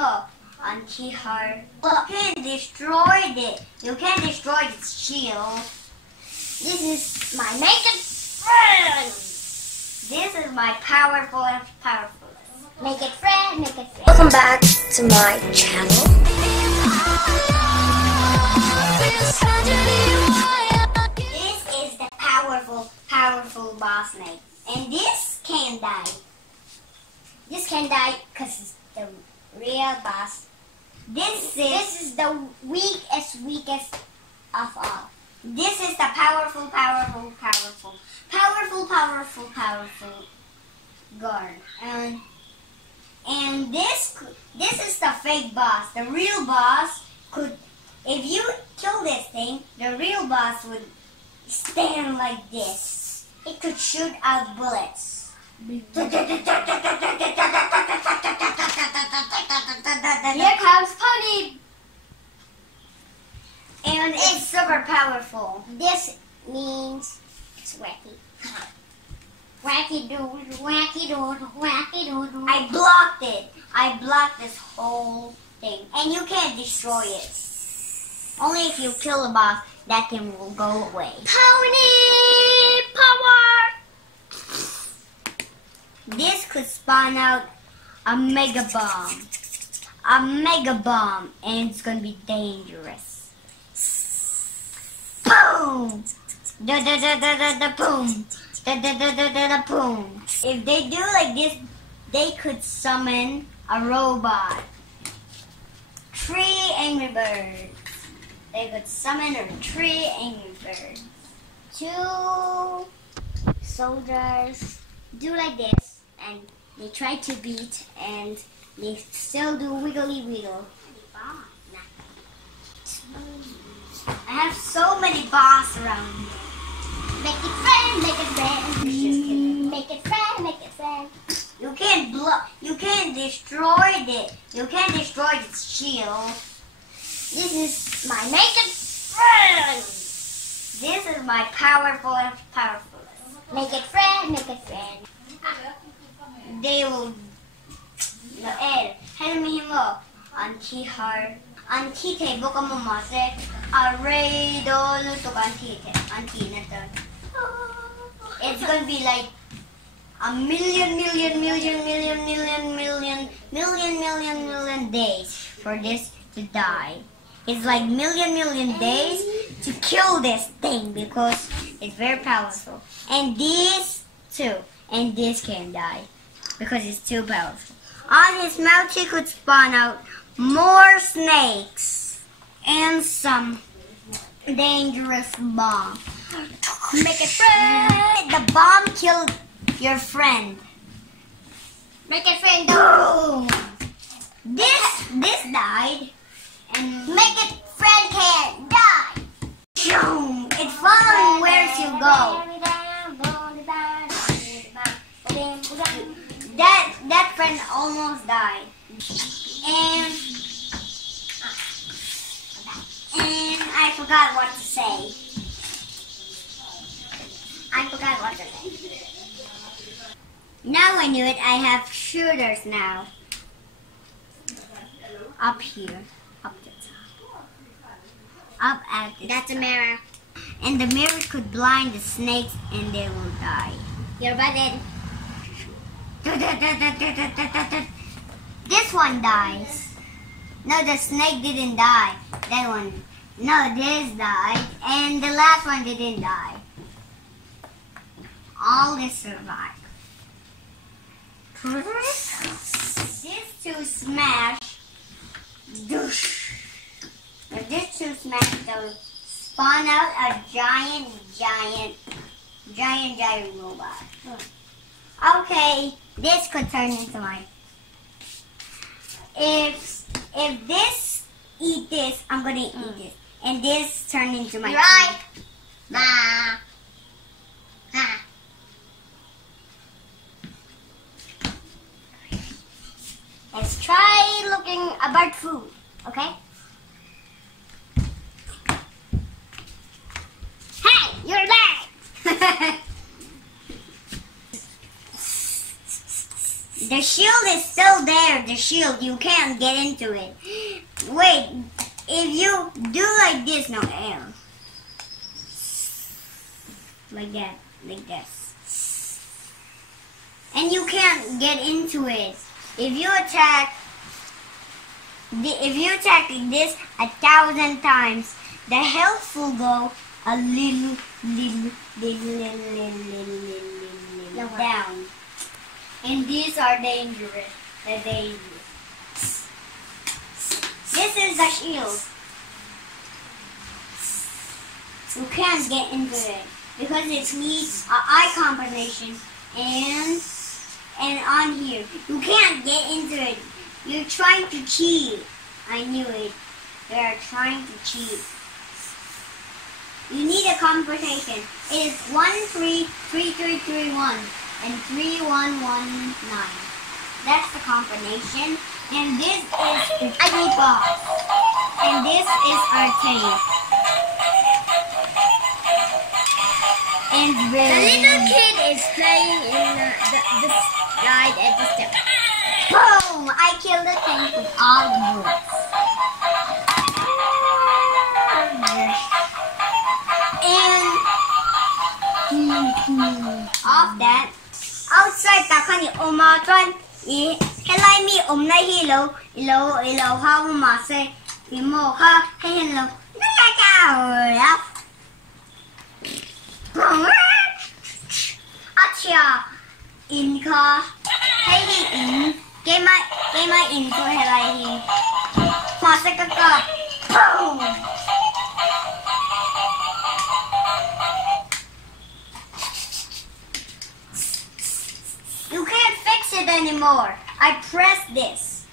mo anti-her. You can't destroy it. You can't destroy its shield. This is my naked friend. This is my powerful. Make it friend, make it friend. Welcome back to my channel. This is the powerful boss snake. And this can die. This can die because it's the real boss. This is the weakest of all. This is the powerful guard. And this is the fake boss. The real boss could, if you kill this thing, the real boss would stand like this. It could shoot out bullets. Here comes Pony! And it's super powerful. This means it's wacky. Wacky doodle, wacky doodle, wacky doodle. I blocked it. I blocked this whole thing. And you can't destroy it. Only if you kill the boss, that thing will go away. Pony power! This could spawn out a mega bomb. A mega bomb. And it's gonna be dangerous. Boom! Boom! Boom! If they do like this, they could summon a robot. 3 angry birds. They could summon 3 angry birds. 2 soldiers do like this, and they try to beat, and they still do wiggly wiggle. I have so many boss around me. Make it friend, make it friend. Make it friend, make it friend. You can't destroy it. You can't destroy its shield. This is my naked friend. This is my powerful. Make it friend, make it friend. They will. NOEL. Helmi mo. Anti-her. Anti-te. Buka mo mase. Array dolo to anti-te. Anti-nata. It's gonna be like a million days for this to die. It's like million days to kill this thing because it's very powerful. And these too. And this can die because it's too powerful. On his mouth he could spawn out more snakes and some dangerous bomb. Make it friend. The bomb killed your friend. Make it friend. Boom. This died, and make it friend can't die. It's following where you go. That friend almost died, and I forgot what to say. Now I knew it. I have shooters now. Up here. Up the top. Up at this. That's a mirror. And the mirror could blind the snakes and they will die. You're butted. This one dies. No, the snake didn't die. That one. No, this died. And the last one didn't die. All this survived. These two smash. If these two smash, they'll spawn out a giant robot. Okay, this could turn into my. If this eat this, I'm gonna eat this, and this turn into my. Right. Nah. Ha. Let's try looking about food, okay? Hey, you're there! The shield is still there, the shield, you can't get into it. Wait, if you do like this, Noel. Like that, like this. And you can't get into it. If you attack like this 1,000 times, the health will go a little down. And these are dangerous. They're dangerous. This is the shield. You can't get into it because it needs an eye combination and on here. You can't get into it. You're trying to cheat. I knew it. They are trying to cheat. You need a combination. It is 133331 and 3119. That's the combination. And this is the boss. And this is our tank. And the little kid is playing in the slide at the step. Boom! I killed the tank with all the bullets. And off that, outside takani omatran I helai mi omna hilo ilo ha ma se imo ha hello acha in ka hey in game my in ko helai hi ma se ka boom. You can't fix it anymore. I pressed this.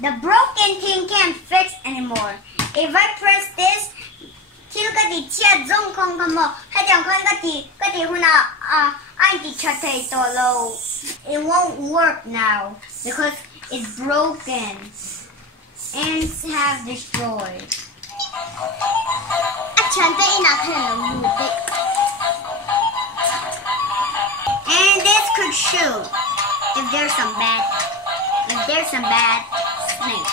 The broken thing can't fix anymore. If I press this, it won't work now because it's broken and have destroyed. And this could shoot if there's some bad snakes.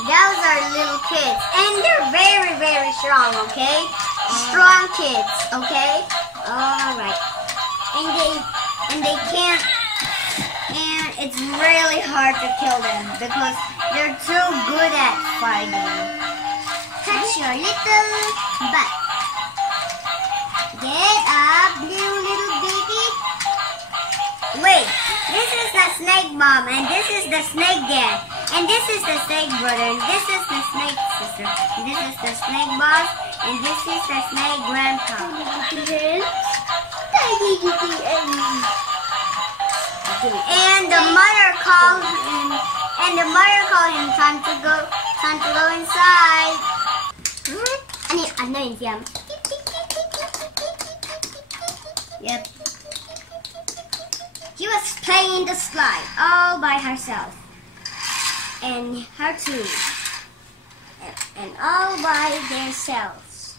Those are little kids, and they're very, very strong. Okay, strong kids. Okay, all right. And they can't. And it's really hard to kill them because they're too good at fighting. Touch your little butt. Get up, little baby. Wait, this is the snake mom, and this is the snake dad, and this is the snake brother, and this is the snake sister, and this is the snake boss, and this is the snake grandpa. And the mother called him, time to go inside. Yep. She was playing the slide all by herself. And her two. And all by themselves.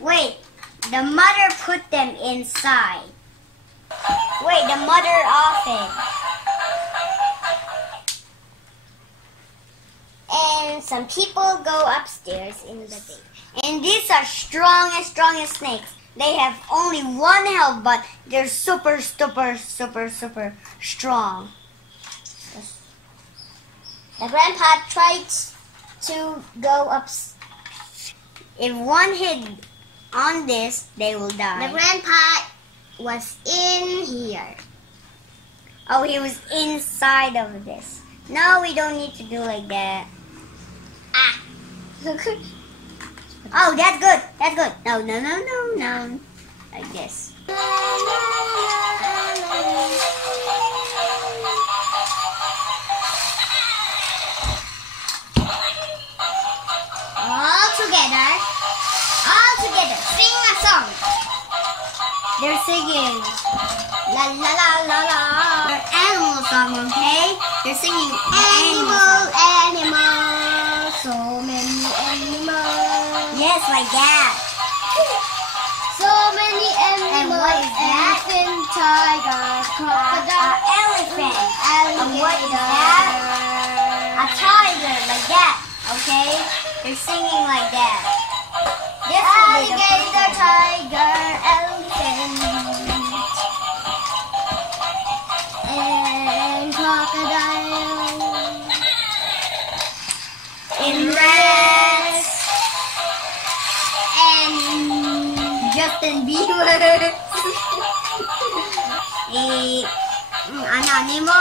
Wait, the mother put them inside. Wait, the mother off it. And some people go upstairs in the day. And these are strongest snakes. They have only one health, but they're super strong. The grandpa tried to go up. If one hit on this, they will die. The grandpa was in here. Oh, he was inside of this. No, we don't need to do like that. Ah. Oh, that's good. That's good. No. Like this. All together. Sing a song. They're singing. La la la la la. They're animal song, okay? They're singing animal. So many animals. Yes, like that. So many animals. And what is a tiger like that. Okay, they're singing like that. This alligator, tiger, elephant, and crocodile in rest and Justin Bieber. Ano mo?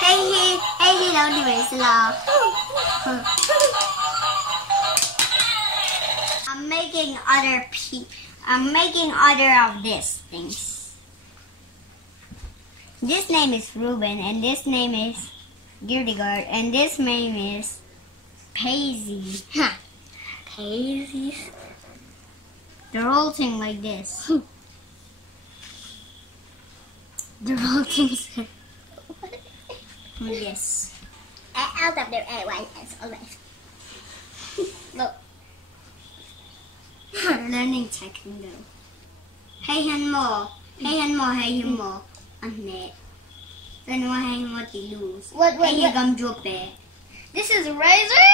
Hey, hello, di ba sila? I'm making other of these things. This name is Ruben, and this name is Gildegard, and this name is Paisy. Paisies. They're all things like this. They're all things. Yes. Out of their as always. Look. Learning technical. Hey mo. Hey mo. Anne. Then what you lose. What you gum drop it. This is a razor?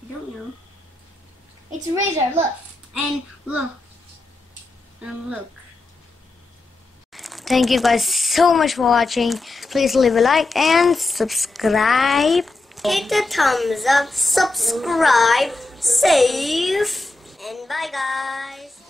I don't know. It's a razor, look. And look. And look. Thank you guys so much for watching. Please leave a like and subscribe. Hit the thumbs up, subscribe, save, and bye guys.